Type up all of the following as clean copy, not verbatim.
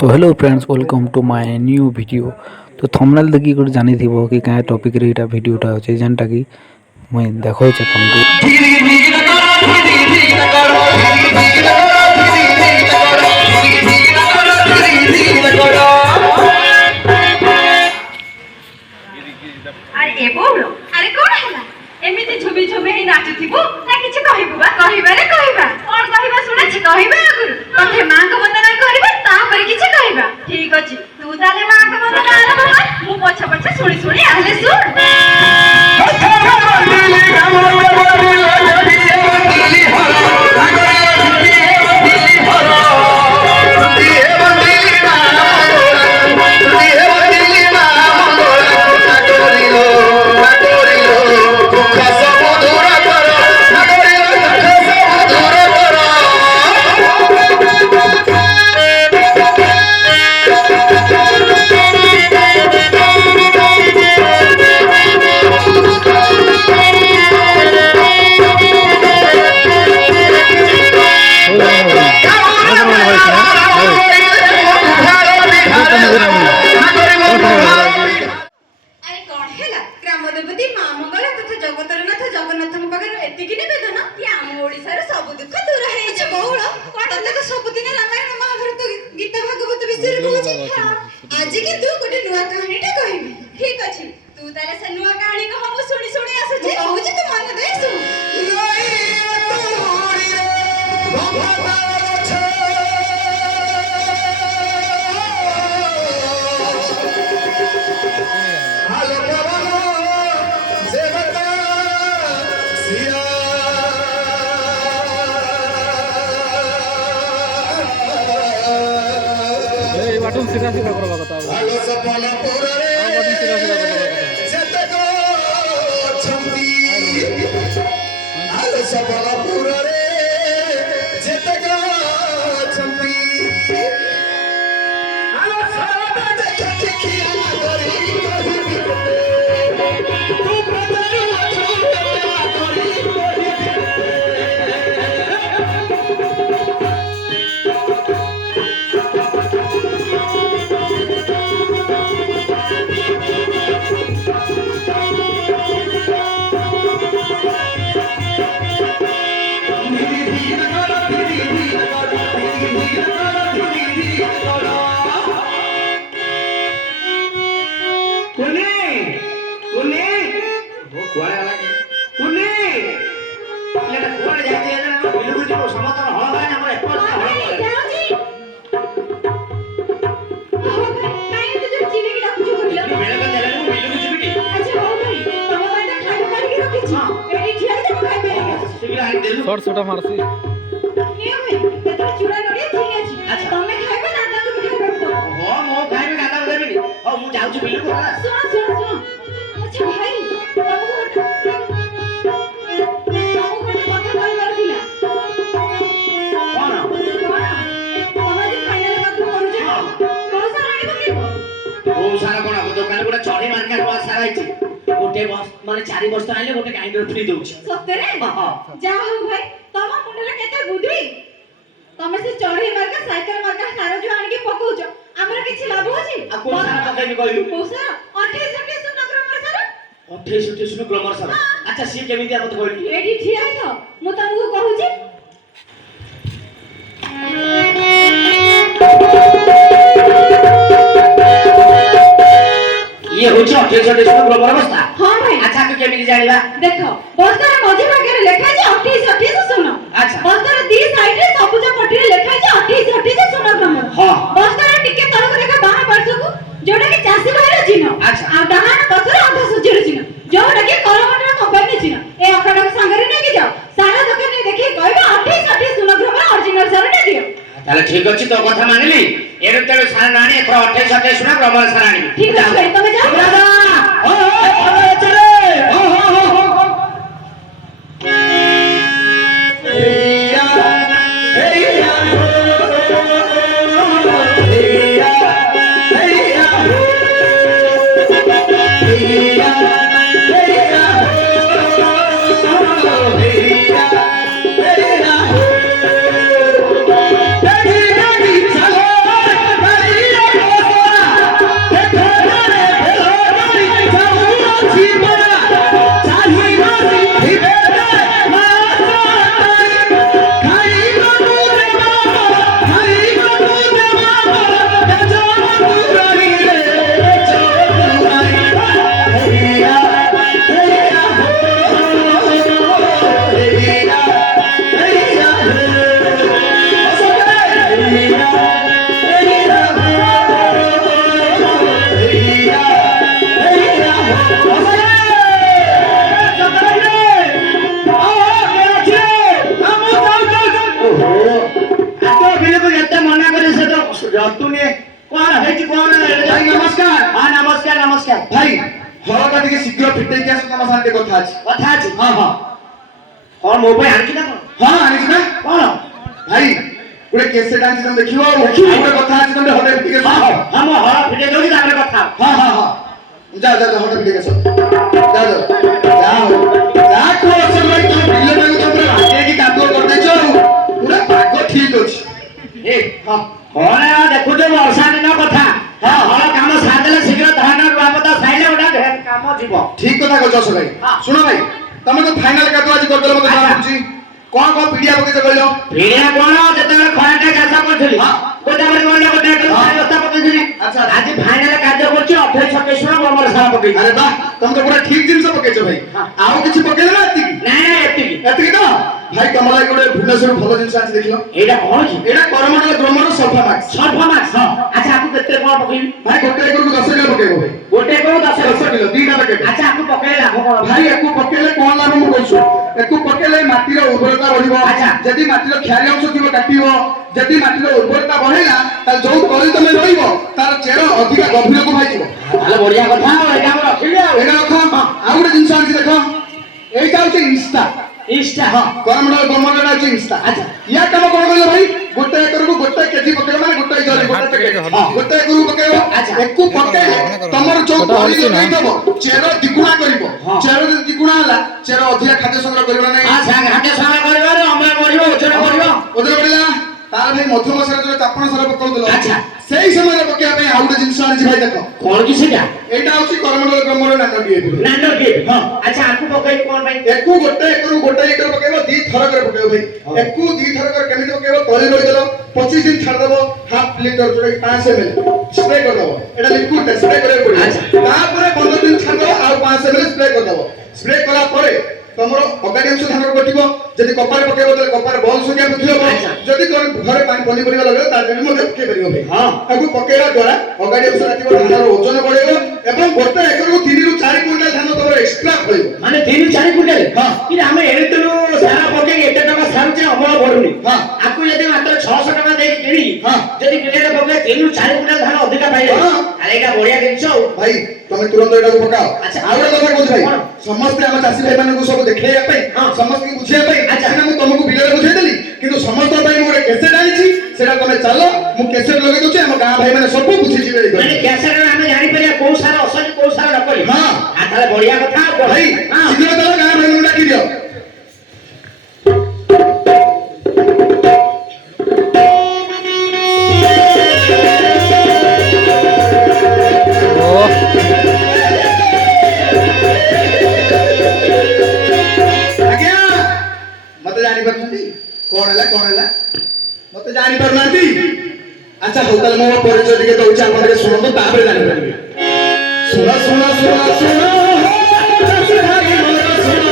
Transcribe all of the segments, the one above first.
तो hello friends, welcome to my new video. तो thumbnail देखि गोटे जानी थिबो कि क्या टॉपिक रे एटा वीडियोटा होचे, जेनटा कि मुई देखौचे तुमको। আরে এ বউলো আরে কোন হেলা এমিতি ঝুমি ঝুমি হি নাচুথিবু না কিছু কহিবু বা কহিবারে কহিবা কোন কহিবা শুনেছি কহিবা আগুরু প্রথমে মাঙ্ক বন্দনা করিবা তারপরে কিছু কহিবা ঠিক আছে তু তালে মাঙ্ক বন্দনা আরম্ভ কর মু পছে পছে শুনি শুনি আলে শুন ଦେବତୀ ମା ମଙ୍ଗଳା ତଥା ଜଗତର ନାଥ ଜଗନ୍ନାଥଙ୍କ ପାଖରେ ଏତିକି ନିବେଦନ କି ଆମ ଓଡ଼ିଶାର ସବୁ ଦୁଃଖ ଦୂର ହେଇଯିବ। ବହୁଳ ତତେ ତ ସବୁଦିନ ରାମାୟଣ ମହାଭାରତ ଗୀତା ଭାଗବତ ବିଷୟରେ କହୁଛି, ଆଜି କିନ୍ତୁ ଗୋଟେ ନୂଆ କାହାଣୀଟେ କହିବି। ଠିକ ଅଛି, ତୁ ତାହେଲେ ସେ ନୂଆ କାହାଣୀ କହ, ମୁଁ ଶୁଣି ଶୁଣି ଆସୁଛି। କହୁଛି ତୁ ମନ ଦେଇ ଶୁଣ। বাটন সিধা সিধা করবা কথা আলো সফল পুরে বাটন সিধা সিধা করবা কথা যেতক অছন্তি আলো সফল পুরে যেতক অছন্তি আলো সারা দেখে কি করি তু প্রজারু আছো করি শর্ট ছোটা মারছি চূড়া নড়িয়ে ঠিক আছে। আচ্ছা তুমি খাইবে না না তুমি খাইবে তো? ହଁ ମୁଁ ଖାଇବି କାନ୍ଦ ଦେବିନି। ହଉ ମୁଁ ଯାଉଛି ବିଲକୁ ହେଲା। ଶୁଣ ଶୁଣ ଶୁଣ, ଆଚ୍ଛା ଭାଇ ତମକୁ ଗୋଟେ କଥା କହିବାର ଥିଲା। କ'ଣ? ତମେ ଆଜି ଫାଇନାଲ କଥା କରୁଛ, କୋଉ ସାର ଆଣିବ କିଣିବ? କୋଉ ସାର କ'ଣ ହବ? ଦୋକାନରେ ଗୋଟେ ଚଢ଼େଇ ମାର୍କେଟ ସାର ହେଇଛି, ଗୋଟେ ମାନେ 4 ବସ୍ତା ଆଣିଲେ ଗୋଟେ ଗ୍ରାଇଣ୍ଡର ଫ୍ରି ଦଉଛି। ସତରେ? ଯାହା ହଉ ଭାଇ, ତମ ମୁଣ୍ଡରେ କେତେ ବୁଦ୍ଧି। ତମେ ସେ ଚଢ଼େଇ ମାର୍କା ସାଇକେଲ ମାର୍କା ସାର ଯୋଉ ଆଣିକି ପକଉଛ, ଆମର କିଛି ଲାଭ ଅଛି? ଆଉ କୋଉ ସାର ପକେଇବି କହିଲୁ? କୋଉ ସାର? 28 ଶୂନ୍ୟଗ୍ରାମର ସାର। 28 ଶୂନ୍ୟଗ୍ରାମର ସାର। ଆଚ୍ଛା ସିଏ କେମିତିଆ ମତେ କହିଲୁ? ଏଠି ଠିଆ ହେଇଥାଅ, ମୁଁ ତମକୁ କହୁଛି। ଇଏ ହଉଛି 28 ଶୂନ୍ୟଗ୍ରାମର ବସ୍ତା। ହଁ ଭାଇ। ଆଚ୍ଛା ତୁ କେମିତି ଜାଣିବା? ଦେଖ, ବସ୍ତାର ମଝି ଭାଗରେ ଲେଖା ଅଛି 28 ଶୂନ୍ୟ। ଆଚ୍ଛା। ବସ୍ତାର ଦି ସାଇଡରେ ସବୁଜ ପଟିରେ ଲେଖା ଅଛି 28 ଶୂନ୍ୟଗ୍ରାମ। ହଁ। ବସ୍ତାର ଟିକେ ତଳକୁ ଦେଖ ବାମ ପାର୍ଶ୍ୱକୁ, ଯୋଉଟା କି ଚାଷୀ ଭାଇର ଚିହ୍ନ। ଆଚ୍ଛା। ଆଉ ଡାହାଣ ପାର୍ଶ୍ୱରେ ଅଧା ସୂର୍ଯ୍ୟର ଚିହ୍ନ, ଯୋଉଟା କି କରମଣ୍ଡଳ କମ୍ପାନୀ ଚିହ୍ନ। ଏ ଅଖାଟାକୁ ସାଙ୍ଗରେ ନେଇକି ଯାଅ, ସାର ଦୋକାନରେ ଦେଖିକି କହିବ 28 ଶୂନ୍ୟଗ୍ରାମର ଅରିଜିନାଲ ସାରଟା ଦିଅ। ତାହେଲେ ଠିକ ଅଛି, ତୋ କଥା ମାନିଲି। ଏଣୁ ତେଣୁ ସାର ନାଣି ଏଥର 28 ଶୂନ୍ୟଗ୍ରାମର ସାର ଆଣିବି। ଠିକ ଅଛି ଭାଇ, ତମେ ଯାଅ। ରତୁନି କଣ ହେଇଛି କଣ ଭାଇ ନମସ୍କାର। ହଁ ନମସ୍କାର ନମସ୍କାର ଭାଇ ହଳଟା ଟିକେ ଶୀଘ୍ର ଫିଟେଇକି ଆସ, ତମ ସାଙ୍ଗରେ ଟିକେ କଥା ଅଛି। କଥା ଅଛି ହଁ ହଁ କଣ ମୋ ପାଇଁ ଆଣିଛୁ ନା କଣ ହଁ ଆଣିଛି ନା। କଣ ଭାଇ ଗୋଟେ କେସେଟ ଆଣିଛି, ତମେ ଦେଖିବ। ଆଉ ଦେଖିବି। ଗୋଟେ କଥା ଅଛି, ତମେ ହଳଟା ଟିକେ ହଁ ଶୁଣ। ହଁ ମୁଁ ହଳ ଫିଟେଇ ଦଉଛି ତାପରେ କଥା ହଁ ହଁ ହଁ ଯାଅ ଯାଅ ହଳଟା ଫିଟେଇକି ଆସ। ଯାଅ ଯାଅ ଯାଅ କୋଉ ଅଛ ଭାଇ, ତମ ବିଲଟାକୁ ତ ପୁରା ବାଗେଇକି କାଦୁଅ କରିଦେଇଛ ଆଉ। ପୁରା ପାଗ ଠିକ ଅଛି। ଏ ହଁ ହଳ ଦେଖୁଛ ବର୍ଷା ଦିନ କଥା ହଁ ହଳ କାମ ସାରିଦେଲେ ଶୀଘ୍ର ଧାନ ରୁଆପତା ସାଇଲେ ଗୋଟେ ଢେର କାମ ଯିବ ଠିକ କଥା କହୁଛ ଅଶ ଭାଇ। ହଁ। ଶୁଣ ଭାଇ, ତମେ ତ ଫାଇନାଲ କାଦୁଅ ଆଜି କରିଦେଲ, ମତେ ଜଣା ପଡୁଛି। କଣ କଣ ପିଡ଼ିଆ ପକେଇଛ କହିଲ? ପିଢିଆ କଣ ଯେତେବେଳେ ଖରାଟା ଚାଷ କରୁଥିଲି ହଁ। ଗୋଦାବରୀ ବନ୍ୟା ଗୋଟେ ଏକର ହଁ। 4 ବସ୍ତା ପକେଇଥିଲି ଆଚ୍ଛା। ଆଜି ଫାଇନାଲ କାର୍ଯ୍ୟ କରୁଛି 28-27 ଗୋବର ସାର ପକେଇଛି ଆରେ ବା, ତମେ ତ ପୁରା ଠିକ ଜିନିଷ ପକେଇଛ ଭାଇ। ହଁ। ଆଉ କିଛି ପକେଇଲ ନା ଏତିକି? ନାଇଁ ନାଇଁ ଏତିକି ଏତିକି ତ ଭାଇ, ତମ ଲାଗି ଗୋଟେ ଭୁବନେଶ୍ୱରରୁ ଭଲ ଜିନିଷ ଆଣିଛି ଦେଖିଲ। ଏଇଟା କଣ କି ଏଇଟା କରମଣ୍ଡଳ ଗ୍ରୋମର ସଲ୍ଫା ମାକ୍ସ। ସଲ୍ଫା ମାକ୍ସ ହଁ। ଆଚ୍ଛା ଆକୁ କେତେ କଣ ପକେଇବି ଭାଇ ଗୋଟେ ଏକରକୁ 10 କିଲୋ ପକେଇବ ଭାଇ। ଗୋଟେ ଏକର 10 10 କିଲୋ ଦିଟା ପ୍ୟାକେଟ। ଆଚ୍ଛା ଆକୁ ପକେଇଲେ ଲାଭ କଣ ଭାଇ ଏକୁ ପକେଇଲେ କଣ ଲାଭ ମୁଁ କହୁଛୁ। ଏକୁ ପକେଇଲେ ମାଟିର ଉର୍ବରତା ବଢିବ। ଆଚ୍ଛା। ଯଦି ମାଟିର କ୍ଷାରୀୟ ଅଂଶ ଥିବ କାଟିବ। ଯଦି ମାଟିର ଉର୍ବରତା ବଢେଇଲା, ତାହେଲେ ଯୋଉ ତଳି ତମେ ରହିବ ତାର ଚେର ଅଧିକା ଗଭୀରକୁ ଭାଇଯିବ। ତାହେଲେ ବଢିଆ କଥା ଆଉ ଏଇଟା ଆମେ ରଖିଲି ଆଉ ଏଇଟା ରଖ। ଆଉ ଗୋଟେ ଜିନିଷ ଆଣିଛି ଦେଖ, ଏଇଟା ହଉଛି ଇନ୍ଷ୍ଟା। ଇଷ୍ଟା ହଁ କରମଣ୍ଡଳ ଗ୍ରୋମର ହଉଛି ଇନ୍ଷ୍ଟା। ଆଚ୍ଛା। ୟା କାମ କଣ କହିଲ ଭାଇ, ଗୋଟେ ଏକରକୁ ଗୋଟେ କେଜି ପକେଇବ, ମାନେ ଗୋଟେ ଜରି ଗୋଟେ ପ୍ୟାକେଟ। ଗୋଟେ ଏକରକୁ ପକେଇବ। ଆଚ୍ଛା। ଏକୁ ପକେଇଲେ ତମର ଯୋଉ ତଳି ଲଗେଇଥିବ ଚେର ଦ୍ୱିଗୁଣା କରିବ। ହଁ। ଚେର ଯଦି ଦ୍ୱିଗୁଣା ହେଲା, ଚେର ଅଧିକା ଖାଦ୍ୟ ସଂଗ୍ରହ କରିବ ନା ନାହିଁ? ଖାଦ୍ୟ ସଂଗ୍ରହ କରିବାରେ ଅମଳ ବଢିବ ଓଜନ ବଢିବ ଓଜନ ବଢିଲା। ତାର ଭାଇ ମଧ୍ୟମ ସାର ଯୋଉ ଚାପଣ ସାର ପକଉଥିଲ, ଆଚ୍ଛା। ସେଇ ସମୟରେ ପକେଇବା ପାଇଁ ଆଉ ଗୋଟେ ଜିନିଷ ଆଣିଛି ଭାଇ ଦେଖ। କଣ କି ସେଟା ଏଇଟା ହଉଛି କରମଣ୍ଡଳ ଗ୍ରୋମର ନାନ ଡିଏପି। ନାନ କି ହଁ। ଆଚ୍ଛା ଆକୁ ପକେଇ କଣ ପାଇଁ ଏକୁ ଗୋଟେ ଏକରୁ ଗୋଟେ ଲିଟର ପକେଇବ, 2 ଥରକରେ ପକେଇବ ଭାଇ। ଏକୁ 2 ଥରକରେ କେମିତି ପକେଇବ, ତଳି ରୋଇଦେଲ 25 ଦିନ ଛାଡିଦବ, ହାଫ ଲିଟର ଯୋଉଟା 500 ml ସ୍ପ୍ରେ କରିଦବ। ଏଟା ଲିକ୍ୱିଡ ସ୍ପ୍ରେ କରିବାକୁ ପଡିବ। ଆଚ୍ଛା। ତାପରେ 15 ଦିନ ଛାଡିଦବ, ଆଉ 500 ml ସ୍ପ୍ରେ କରିଦବ। ସ୍ପ୍ରେ କଲା ପରେ ତମର ଅଗାଡି ଅଂଶ ଧାନ କଟିବ। ଯଦି କପାରେ ପକେଇବ ତାହେଲେ କପାରେ ବଲ ସଂଖ୍ୟା ବୃଦ୍ଧି ହେବ। ଆଚ୍ଛା। ଯଦି ଘରେ ପନିପରିବା ଲଗେଇବ ତାହେଲେ ବି ମଧ୍ୟ ପକେଇ ପାରିବ ଭାଇ। ହଁ। ତାକୁ ପକେଇବା ଦ୍ୱାରା ଅଗାଡି ଅଂଶ କାଟିବ, ଧାନର ଓଜନ ବଢେଇବ ଏବଂ ଗୋଟେ ଏକରକୁ 3 ରୁ 4 କୁଇଣ୍ଟାଲ ଧାନ ତମର ଏକ୍ସଟ୍ରା ଫଳିବ। ମାନେ 3-4 କୁଇଣ୍ଟାଲ ହଁ। କିନ୍ତୁ ଆମେ ଏଣିଥିଲୁ ସାର ପକେଇ ଏତେ ଟଙ୍କା ସାରୁଛେ ଅମଳ ବଢୁନି ହଁ। ଆକୁ ଯଦି ମାତ୍ର 600 ଟଙ୍କା ଦେଇକି କିଣି ହଁ। ଯଦି କିଣିଲେ ପକେଇ 3-4 କୁଇଣ୍ଟାଲ ଧାନ ଅଧିକା ପାଇଲେ ହଁ। ତାହେଲେ ଏଇଟା ବଢିଆ ଜିନିଷ ଆଉ ଭାଇ ତମେ ତୁରନ୍ତ ଏଟାକୁ ପକାଅ। ଆଚ୍ଛା। ଆଉ ଗୋଟେ କଥା କହୁଛି ଭାଇ, କଣ? ସମସ୍ତେ ଆମ ଚାଷୀ ଭାଇ ମାନଙ୍କୁ ସବୁ ଦେଖେଇବା ପାଇଁ, ହଁ। ସମସ୍ତଙ୍କୁ ବୁଝେଇବା ପାଇଁ ଆଚ୍ଛା। ସିନା ମୁଁ ତମକୁ ବିଲରେ ବୁଝେଇଦେଲି, କିନ୍ତୁ ସମସ୍ତଙ୍କ ପାଇଁ ମୁଁ ଗୋଟେ କେସେଟ ଆଣିଛି। ସେଟା ତମେ ଚାଲ, ମୁଁ କେସେଟ ଲଗେଇ ଦଉଛି, ଆମ ଗାଁ ଭାଇ ମାନେ ସବୁ ବୁଝିଯିବେ ଏଇ କଥା। ମାନେ କ୍ୟାସେଟରେ ଆମେ ଜାଣିପାରିବା କୋଉ ସାର ଅସଲି କୋଉ ସାର ନକଲି ହଁ। ତାହେଲେ ବଢିଆ କଥା ଆଉ କଣ? ଭାଇ ହଁ। ଶୀଘ୍ର ଚାଲ, ଗାଁ ଭାଇ ମାନଙ୍କୁ ଡାକି ଦିଅ। ଆଜ୍ଞା ମତେ ଜାଣିପାରୁଛନ୍ତି? କଣ ହେଲା କଣ ହେଲା ମତେ ଜାଣିପାରୁନାହାନ୍ତି? ଆଚ୍ଛା ହଉ, ତାହେଲେ ମୋ ପରିଚୟ ଟିକେ ଦଉଛି, ଆପଣ ଟିକେ ଶୁଣନ୍ତୁ, ତାପରେ ଜାଣିପାରିବେ। ଶୁଣ ଶୁଣ ଶୁଣ ଶୁଣ ଚାଷୀ ଭାଇ ମୋର ଶୁଣ।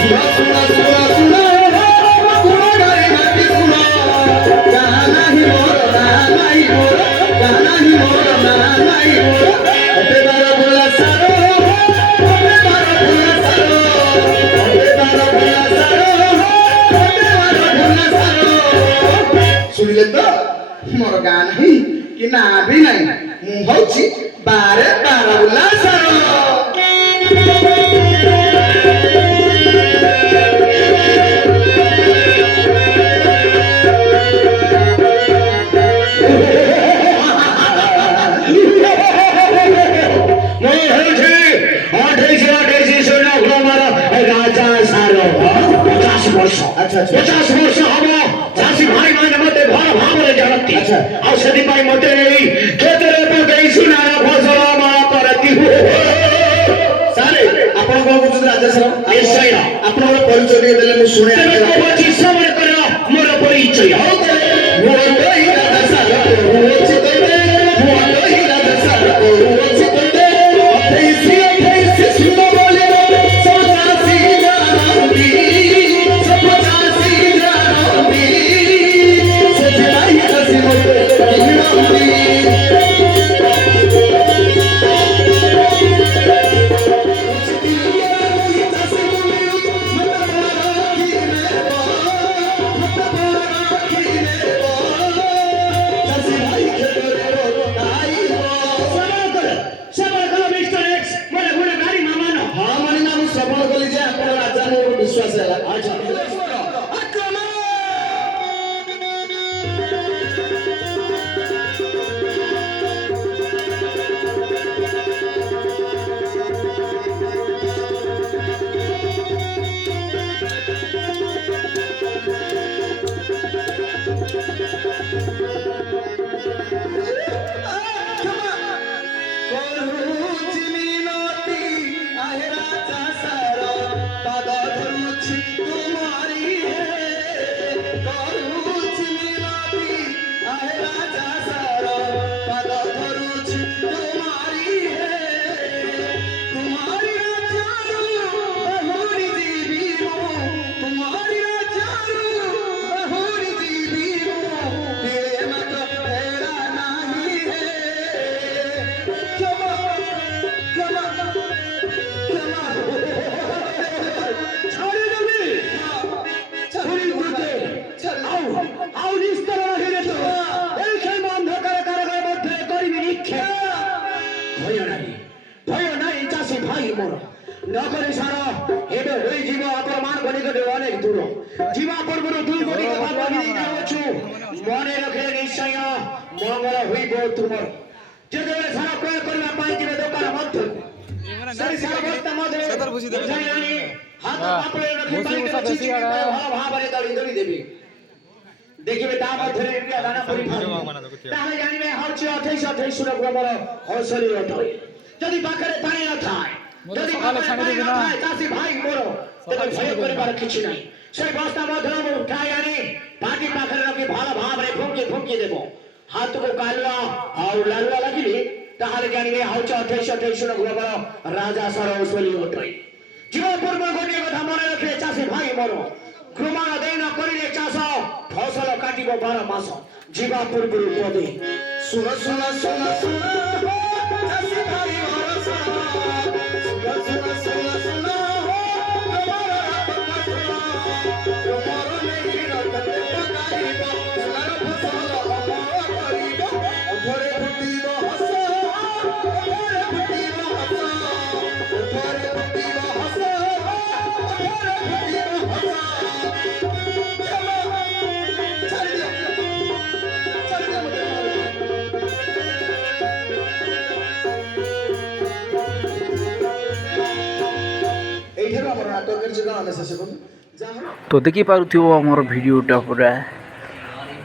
ଶୁଣ ଶୁଣ ଶୁଣ ଶୁଣ ଗୁଣ ଗାଇ ମାଟି ଶୁଣ। ଗାଁ ନାହିଁ ମୋର ନାଁ ନାହିଁ ମୋର, ଗାଁ ନାହିଁ ମୋର ନାଁ ନାହିଁ ମୋର। ଅତେ ବାର ବୁଲା ସାର, ଅତେ ବାର ବୁଲା ସାର, ଅତେ ବାର ବୁଲା ସାର, ଅତେ ବାର ବୁଲା ସାର। ଶୁଣିଲେ ତ, ମୋର ଗାଁ ନାହିଁ କି ନାଁ ବି ନାହିଁ, ମୁଁ ହଉଛି ବାରେ ବାରବୁଲା ସାର। ମୁଁ ହେଉଛି 28 ଶୂନ୍ୟ ଗ୍ରାମର ରାଜା ସାର 50 ବର୍ଷ ଆଚ୍ଛା, ଆଚ୍ଛା। 50 ବର୍ଷ ହବ ଚାଷୀ ଭାଇ ମାନେ ମତେ ଭଲ ଭାବରେ ଜାଣନ୍ତି ଆଚ୍ଛା। ଆଉ ସେଥିପାଇଁ ମତେ ନେଇ କ୍ଷେତରେ ପକେଇ ସୁନାର ଫସଲ ଅମଳ କରନ୍ତି ସାରେ ଆପଣ କଣ କହୁଛନ୍ତି ରାଜା ସାର? ନିଶ୍ଚୟ ଆପଣଙ୍କର ପରିଚୟ ଟିକେ ଦେଲେ ମୁଁ ଶୁଣେ। ତେବେ କହୁଛି ସମୟ କର ମୋର ପରିଚୟ ମୁଁ କହି ରାଜା ସାର କହୁଅଛି ତୋତେ, ମୁଁ କହି ରାଜା ସାର କହୁଅଛି ତୋତେ। 28 ଶୂନ୍ୟ ବୋଲିବ ସବୁ ଚାଷୀ ଜାଣନ୍ତି, ସବୁ ଚାଷୀ ଜାଣନ୍ତି, ସେଥିପାଇଁ ଚାଷୀ ମୋତେ କିଣନ୍ତି। মোর নকরি সার ଏବେ ହୋଇଯିବ ଅପମାନ ଗଣିକରେ ଅନେକ ଦୂର ଯିବା ପୂର୍ବରୁ ଦୁଇ ଗୋଟି କଥା ଭାବି ଯାଉଛୁ ମନେ ରଖିଲେ ନିଶ୍ଚୟ ମଙ୍ଗଳ ହୋଇବ ତୁମର ଯେତେବେଳେ ସାର ପ୍ରୟୋଗ କରିବା ପାଇଁ ଯିବେ ଦୋକାନ ମଧ୍ୟକୁ ସେଇ ସାର ବସ୍ତା ମଧ୍ୟରେ ବୁଝାଇ ଆଣି ହାତ ପାପରେ ରଖି ଭଲ ଭାବରେ ଦଳି ଦେବି ଦେଖିବେ ତା ମଧ୍ୟରେ ଇଣ୍ଡିଆ ଦାନା ପରିଭାଷିତ ତାହେଲେ ଜାଣିବେ ହେଉଛି 28 ଗ୍ରାମର ହସଲି ଅଟୋଏ ଯଦି ପାଖରେ ପାଣି ନଥାଏ ଯଦି ପାଖରେ ପାଣି ନଥାଏ ଚାଷୀ ଭାଇ ମୋର ତେବେ ଭୟ କରିବାର କିଛି ନାହିଁ ସେ ବସ୍ତା ମଧ୍ୟରୁ ମୁଁ ଉଠାଇ ଆଣି ପାଟି ପାଖରେ ରଖି ଭଲ ଭାବରେ ଫୁଙ୍କି ଦେବ ହାତକୁ କାଲୁଆ ଆଉ ଲାଲୁଆ ଲାଗିଲେ ତାହେଲେ ଜାଣିବେ ହେଉଛି 28 ଗ୍ରାମର ରାଜା ସାର ହସଲି ଅଟୋଏ ଯିବା ପୂର୍ବରୁ ଗୋଟିଏ କଥା ମନେ ରଖିଲେ ଚାଷୀ ଭାଇ ମୋର ପ୍ରମାଣ ଦେଇ ନ କରିଲେ ଚାଷ ଫସଲ କାଟିବ 12 ମାସ ଯିବା ପୂର୍ବରୁ ପଦେ ଶୁଣ ଶୁଣ ଶୁଣ ଶୁଣ ଚାଷୀ ଭାଇ ମୋର ଶୁଣ ଶୁଣ ଶୁଣ ଶୁଣ ତୁମର କଥା ଶୁଣ ତୁମର ନେଇ ରତନ ପକାଇବ ସୁନାର ଫସଲ ଅମଳ କରିବ ଅଧରେ ଫୁଟିବ ହସ ଅଧରେ ଫୁଟିବ ହସ ଅଧରେ ଫୁଟିବ ହସ ଅଧରେ ଫୁଟିବ ହସ এইখানে আমার নাটকের জন্য আমি শেষ করব তো ଦେଖିପାରୁଥିବ ଆମର ଭିଡ଼ିଓଟା ପୁରା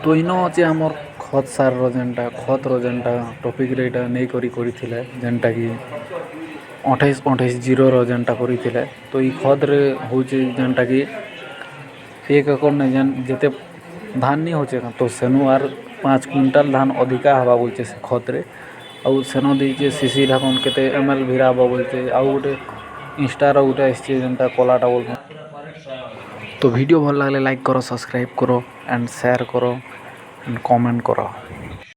ତ ଇନ ଅଛି ଆମର ଖତ ସାରର ଯେନ୍ଟା ଖତର ଯେନ୍ଟା ଟପିକ୍ରେ ଏଇଟା ନେଇକରି କରିଥିଲେ ଯେନ୍ଟାକି 28-28-0ର ଯେନ୍ଟା କରିଥିଲେ ତ ଇ ଖତରେ ହେଉଛି ଯେନ୍ଟାକି 1 ଏକର ଯେନ୍ ଯେତେ ଧାନ ନି ହେଉଛେ ତ ସେନୁ ଆର୍ 5 କୁଇଣ୍ଟାଲ ଧାନ ଅଧିକା ହେବା ବୋଲଛେ ସେ ଖତରେ ଆଉ ସେନ ଦେଇଛେ ସିସି ଢାକନ କେତେ ml ଭିଡ଼ା ହବ ବୋଲଛେ ଆଉ ଗୋଟେ ଇନଷ୍ଟାର ଗୋଟେ ଆସିଛେ ଯେନ୍ଟା କଲାଟା ବୋଲ तो वीडियो भल लगे लाइक करो सब्सक्राइब करो एंड शेयर करो एंड कमेंट करो।